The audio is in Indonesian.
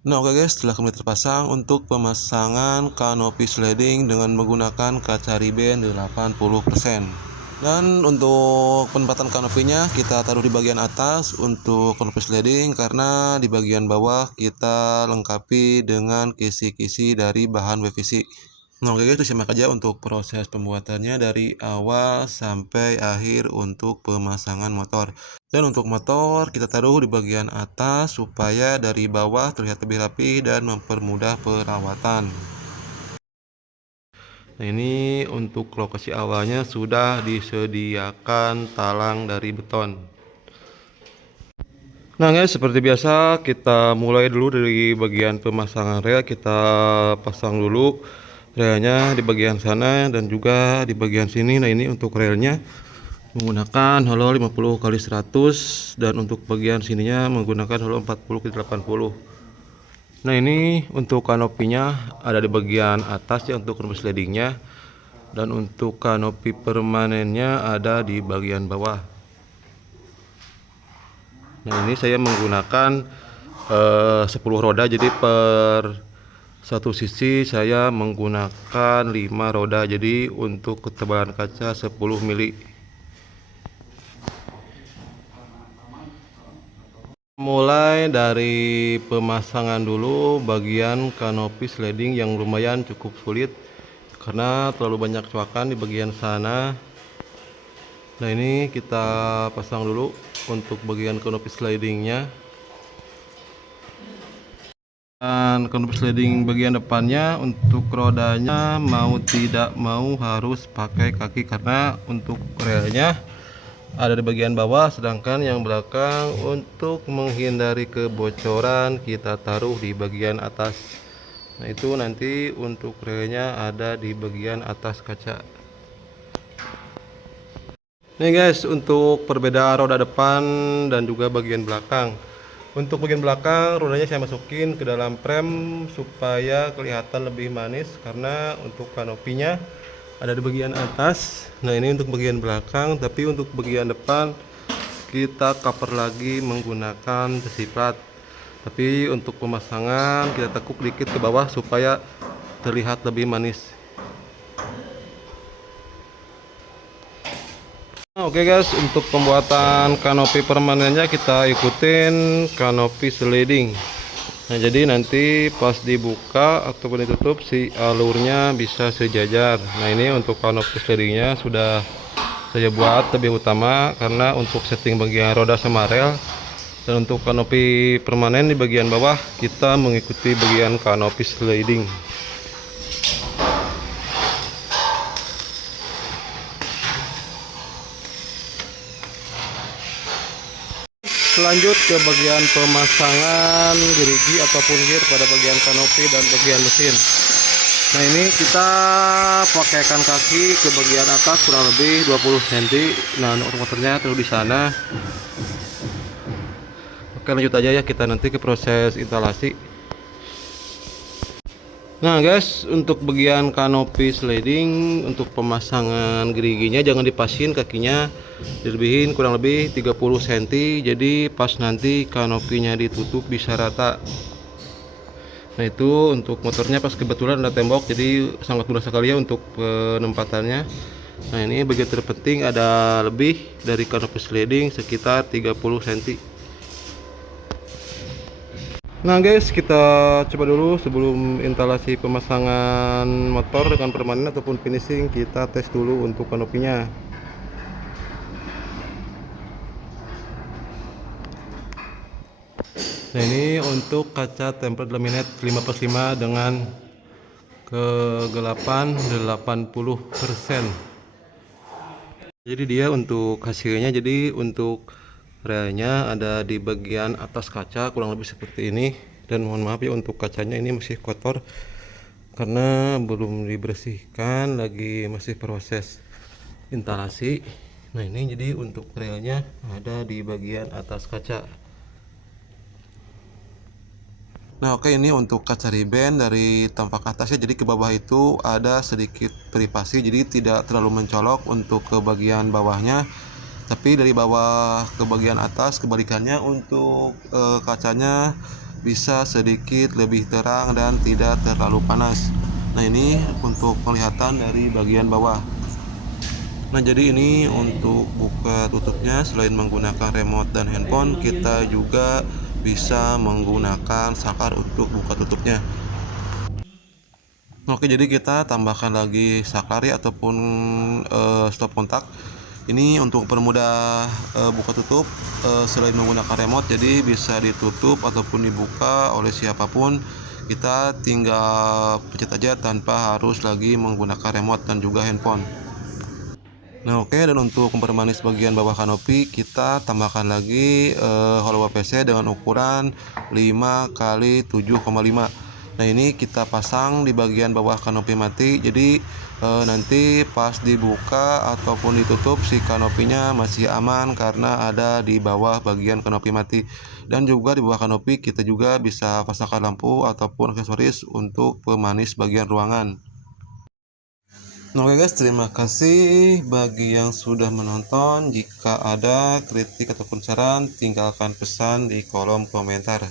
Nah oke guys, setelah kembali terpasang untuk pemasangan kanopi sliding dengan menggunakan kaca riben 80%. Dan untuk penempatan kanopinya kita taruh di bagian atas untuk kanopi sliding, karena di bagian bawah kita lengkapi dengan kisi-kisi dari bahan PVC. Nah oke guys, disimak aja untuk proses pembuatannya dari awal sampai akhir untuk pemasangan motor. Dan untuk motor kita taruh di bagian atas supaya dari bawah terlihat lebih rapi dan mempermudah perawatan. Nah ini untuk lokasi awalnya sudah disediakan talang dari beton. Nah guys, seperti biasa kita mulai dulu dari bagian pemasangan rel. Kita pasang dulu relnya di bagian sana dan juga di bagian sini. Nah ini untuk relnya menggunakan holo 50x100 dan untuk bagian sininya menggunakan holo 40x80. Nah ini untuk kanopinya ada di bagian atas ya untuk kanopi slidingnya, dan untuk kanopi permanennya ada di bagian bawah. Nah ini saya menggunakan 10 roda, jadi per satu sisi saya menggunakan 5 roda, jadi untuk ketebalan kaca 10 mili. Mulai dari pemasangan dulu bagian kanopi sliding yang lumayan cukup sulit karena terlalu banyak coakan di bagian sana. Nah ini kita pasang dulu untuk bagian kanopi slidingnya. Dan kanopi sliding bagian depannya untuk rodanya mau tidak mau harus pakai kaki karena untuk relnya ada di bagian bawah, sedangkan yang belakang untuk menghindari kebocoran kita taruh di bagian atas. Nah itu nanti untuk relnya ada di bagian atas kaca. Nih guys, untuk perbedaan roda depan dan juga bagian belakang. Untuk bagian belakang rodanya saya masukin ke dalam frame supaya kelihatan lebih manis, karena untuk kanopinya ada di bagian atas. Nah ini untuk bagian belakang, tapi untuk bagian depan kita cover lagi menggunakan besi plat. Tapi untuk pemasangan kita tekuk dikit ke bawah supaya terlihat lebih manis. Oke guys, untuk pembuatan kanopi permanennya kita ikutin kanopi sliding. Nah jadi nanti pas dibuka ataupun ditutup si alurnya bisa sejajar. Nah ini untuk kanopi slidingnya sudah saya buat lebih utama karena untuk setting bagian roda sama rel. Dan untuk kanopi permanen di bagian bawah kita mengikuti bagian kanopi sliding. Lanjut ke bagian pemasangan gerigi ataupun gear pada bagian kanopi dan bagian mesin. Nah ini kita pakaikan kaki ke bagian atas kurang lebih 20 cm. Nah untuk motornya terus di sana. Oke lanjut aja ya, kita nanti ke proses instalasi. Nah guys, untuk bagian kanopi sliding untuk pemasangan geriginya jangan dipasin kakinya, dilebihin kurang lebih 30 cm, jadi pas nanti kanopinya ditutup bisa rata. Nah itu untuk motornya pas kebetulan ada tembok, jadi sangat mudah sekali ya untuk penempatannya. Nah ini bagian terpenting ada lebih dari kanopi sliding sekitar 30 cm. Nah guys, kita coba dulu sebelum instalasi pemasangan motor dengan permanen ataupun finishing, kita tes dulu untuk kanopinya. Nah ini untuk kaca tempered laminate 5/5 dengan kegelapan 80%. Jadi dia untuk hasilnya, jadi untuk relnya ada di bagian atas kaca kurang lebih seperti ini. Dan mohon maaf ya untuk kacanya ini masih kotor karena belum dibersihkan, lagi masih proses instalasi. Nah ini jadi untuk relnya ada di bagian atas kaca. Nah oke, ini untuk kaca riben dari tampak atasnya, jadi ke bawah itu ada sedikit privasi, jadi tidak terlalu mencolok untuk ke bagian bawahnya. Tapi dari bawah ke bagian atas kebalikannya untuk kacanya bisa sedikit lebih terang dan tidak terlalu panas. Nah, ini untuk penglihatan dari bagian bawah. Nah, jadi ini untuk buka tutupnya, selain menggunakan remote dan handphone, kita juga bisa menggunakan saklar untuk buka tutupnya. Oke, jadi kita tambahkan lagi saklar ya, ataupun stop kontak. Ini untuk permudah buka tutup, selain menggunakan remote, jadi bisa ditutup ataupun dibuka oleh siapapun. Kita tinggal pencet aja tanpa harus lagi menggunakan remote dan juga handphone. Nah, oke, dan untuk mempermanis bagian bawah kanopi, kita tambahkan lagi hollow PVC dengan ukuran 5 kali 7,5. Nah, ini kita pasang di bagian bawah kanopi mati. Jadi nanti pas dibuka ataupun ditutup, si kanopinya masih aman karena ada di bawah bagian kanopi mati. Dan juga di bawah kanopi kita juga bisa pasangkan lampu ataupun aksesoris untuk pemanis bagian ruangan. Nah, oke guys, terima kasih bagi yang sudah menonton. Jika ada kritik ataupun saran, tinggalkan pesan di kolom komentar.